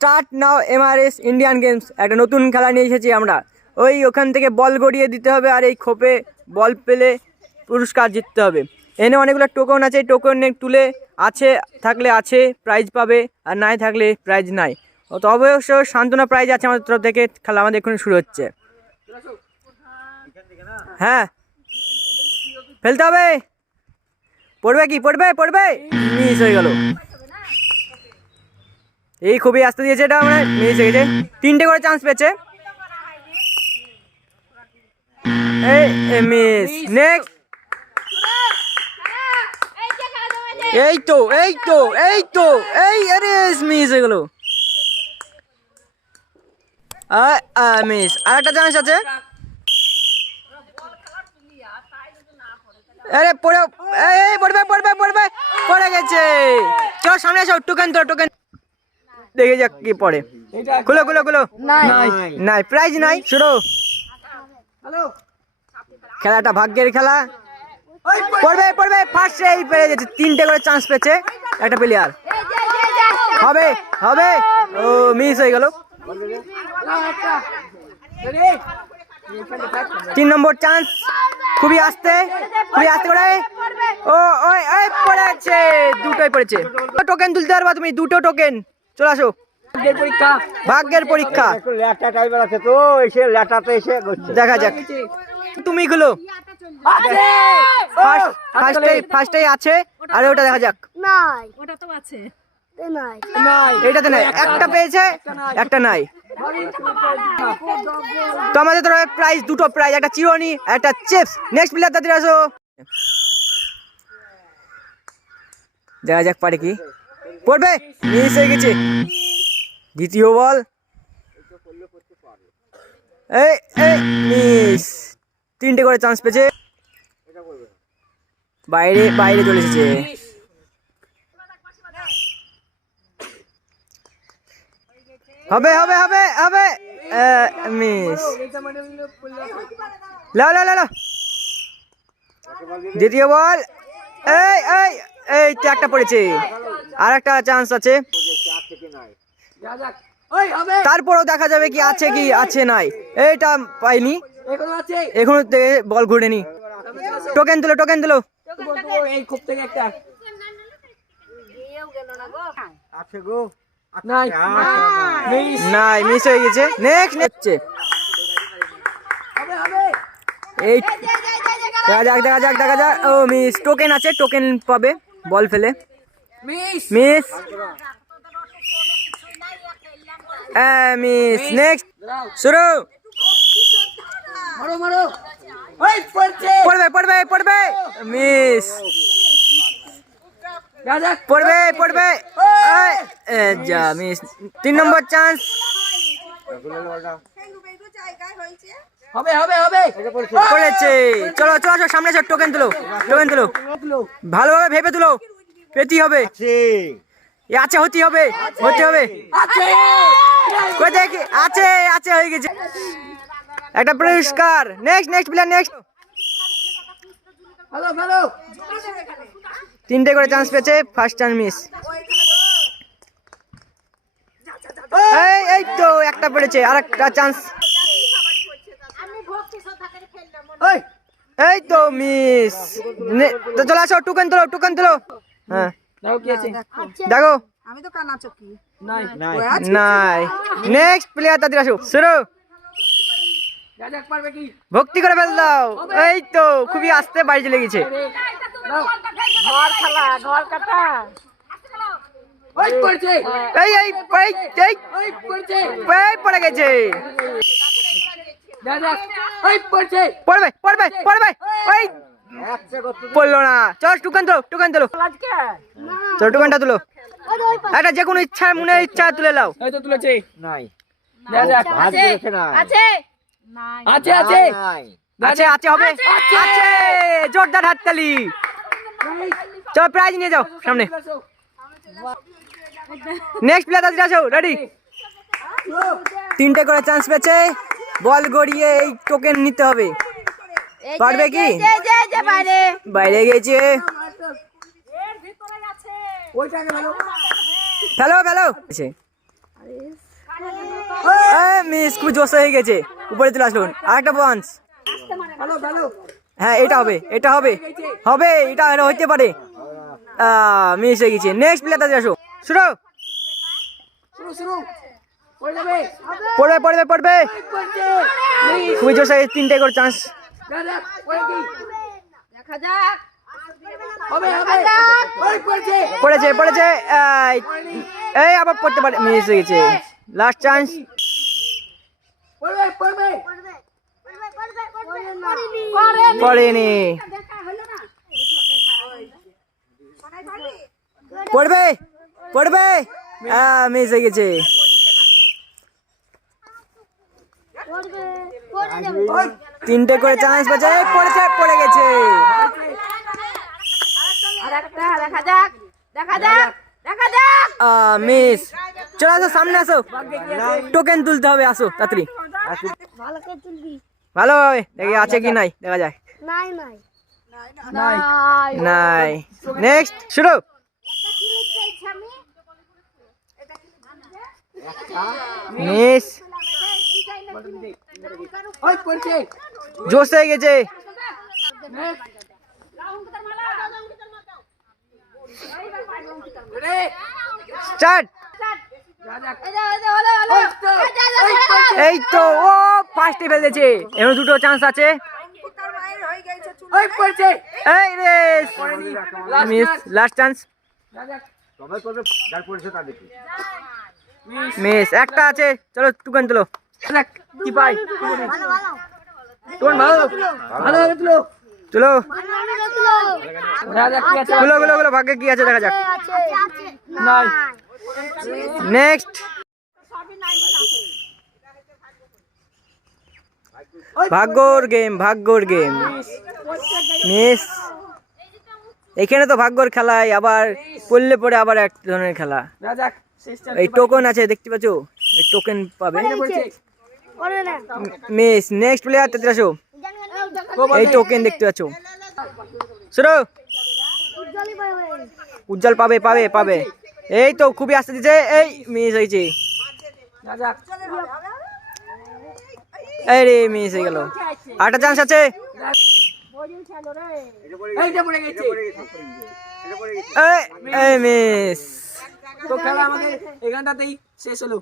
Start now Mrs Indian games. একটা নতুন খেলা নিয়ে এসেছি আমরা। ওখান থেকে বল গড়িয়ে দিতে হবে, আর এই খোপে বল পেলে পুরস্কার জিততে হবে। এনে অনেকগুলো টোকন আছে, টোকন তুলে আছে থাকলে আছে প্রাইজ পাবে, আর নাই থাকলে প্রাইজ নাই। তো অবশ্য সান্ত্বনা প্রাইজ আছে আমাদের তরফ থেকে। খেলা আমাদের এক্ষুনি শুরু হচ্ছে। হ্যাঁ, ফেলতে হবে। পড়বে কি? পড়বে মিস হয়ে গেল। এই খুবই আসতে দিয়েছে, এটা মানে মিস হয়ে গেছে। 3টে করে চান্স পেয়েছে। মিস। নেক্সট। এই আরে মিস হয়ে গেল। মিস। আর একটা চান্স আছে। আরে পড়ে গেছে। চলো সামনে আসো, টোকেন তো টোকেন দেখে যাক কি পড়ে। খুলো নাই প্রাইজ নাই। শুরু। খেলাটা ভাগ্যের খেলা। পড়বে ফার্স্ট এই পেরে গেছে। 3টে করে চান্স পেয়েছে একটা প্লেয়ার। হবে। ও মিস হয়ে গেল। 3 নম্বর চান্স। খুবই আস্তে করে। পড়েছে। দুটোই পড়েছে। টোকেন তুলতে পারবা তুমি? 2টো টোকেন। চলে আসো। ভাগ্যের পরীক্ষা। দেখা যাক। তুমি গুলো ফার্স্টেই আছে, আর ওটা দেখা যাক। এটাতে নাই। একটা পেয়েছে, একটা নাই। তো আমাদের তো প্রাইজ 2টো প্রাইজ, একটা চিরুনি, একটা চিপস। নেক্সট প্লেয়ার তাদের আসো। দেখা যাক পারে কি। পড়বে। মিস হয়ে গেছে। দ্বিতীয় বল। মিস। 3টে করে চান্স পেয়েছে। বাইরে চলে এসেছে। হবে। মিস। লাও। দ্বিতীয় বল। এই একটা পড়েছে। আর একটা চান্স আছে। তারপরও দেখা যাবে কি আছে নাই। এইটা পাইনি এখনো, বল ঘুরেনি। টোকেন তুলো। নাই, মিস হয়ে গেছে। নেক্সট। এই দেখা যাক। ও মিস। টোকেন আছে, টোকেন পাবে বল ফেলে। মিস। মিস। নেক্সট। শুরু। পড়বে। মিস। পড়বে। মিস। 3 নম্বর চান্স। পড়েছে। চলো আসো সামনে এসো। টোকেন তুলো। ভালোভাবে ভেবে তুলো। পেতে হবে। আছে, হতে হবে। দেখি আছে হয়ে গেছে। একটা পুরস্কার। Next player. নেক্সট। 3টে করে চান্স পেয়েছে। First chance miss. এই তো একটা পড়েছে। আর একটা চান্স। এই তো মিস। তো চলে আসো। টোকেন তুলো। হ্যাঁ, দেখো। নাই। নেক্সট প্লেয়ার তাদের আসো। শুরু। ভক্তি করে ফেল দাও। এই তো খুবই আস্তে বাড়ি চলে গেছে। পড়ে গেছে। পড়বে। পড়লো না। চল টোকেন তুলো। চল টোকেনটা তুলো। একটা যে কোনো ইচ্ছা, মনের ইচ্ছা তুলে নাও। আছে হবে। জোরদার হাততালি। চল প্রাইজ নিয়ে যাও সামনে। নেক্সট প্লেয়ার তাদের আসো। রেডি। 3টে করে চান্স পেয়েছে। বল গড়িয়ে এই টোকেন নিতে হবে। পারবে কি? বাইরে গেছে। ফেলো। মিস, খুব জোশ হয়ে গেছে, উপরে চলে আসলো। আরেকটা চান্স। হ্যাঁ, এটা হবে, এটা হবে, হবে, এটা হতে পারে। মিস হয়ে গেছে। নেক্সট প্লেয়ার তাড়াতাড়ি আসো। শুরু। পড়বে পড়বে পড়বে, খুবই জোশ হয়ে 3টে করে চান্স। পড়েছে পড়েছে, এই আবার পড়তে পারে, মিস হয়ে গেছে। Last chance. পড়েনি, পড়বে পড়বে, মিস হয়ে গেছে। তিনটে করে চান্স বাজে, পড়েছে, পড়ে গেছে। মিস। চলো আসো, সামনে আসো, টোকেন তুলতে হবে, আসো তাড়াতাড়ি। ভালো হবে, দেখি আছে কি নাই, দেখা যাক। নাই। নেক্সট, শুরু। মিস, জোশ হয়ে গেছে। স্টার্ট। এই তো, ও ফার্স্টে ফেলেছে, এখন 2টো চান্স আছে। এই race, miss. Last chance. Miss, একটা আছে। চলো টোকেন তুলো। কি পাই? তুলো তুলো তুলো তুলো, ভাগ্যে কি আছে দেখা যাক। নেক্সট। ভাগ্যর গেম, ভাগ্যর গেম। মিস, এখানে তো ভাগ্যর খেলায় আবার পড়লে পরে আবার এক ধরনের খেলা। এই টোকেন আছে দেখতে পাচ্ছ, এই টোকেন পাবে। মিস। নেক্সট প্লেয়ার তাড়াতাড়ি আসো, এই টোকেন দেখতে পাচ্ছ। শুরু। উজ্জ্বল পাবে পাবে পাবে, এই তো খুবই আস্তে দিচ্ছে। এই মিস হয়েছে, এই রে মিস হয়ে গেল। আরেকটা চান্স আছে। এই মিস। তো খেলা আমাদের এখানটাতেই শেষ হলো।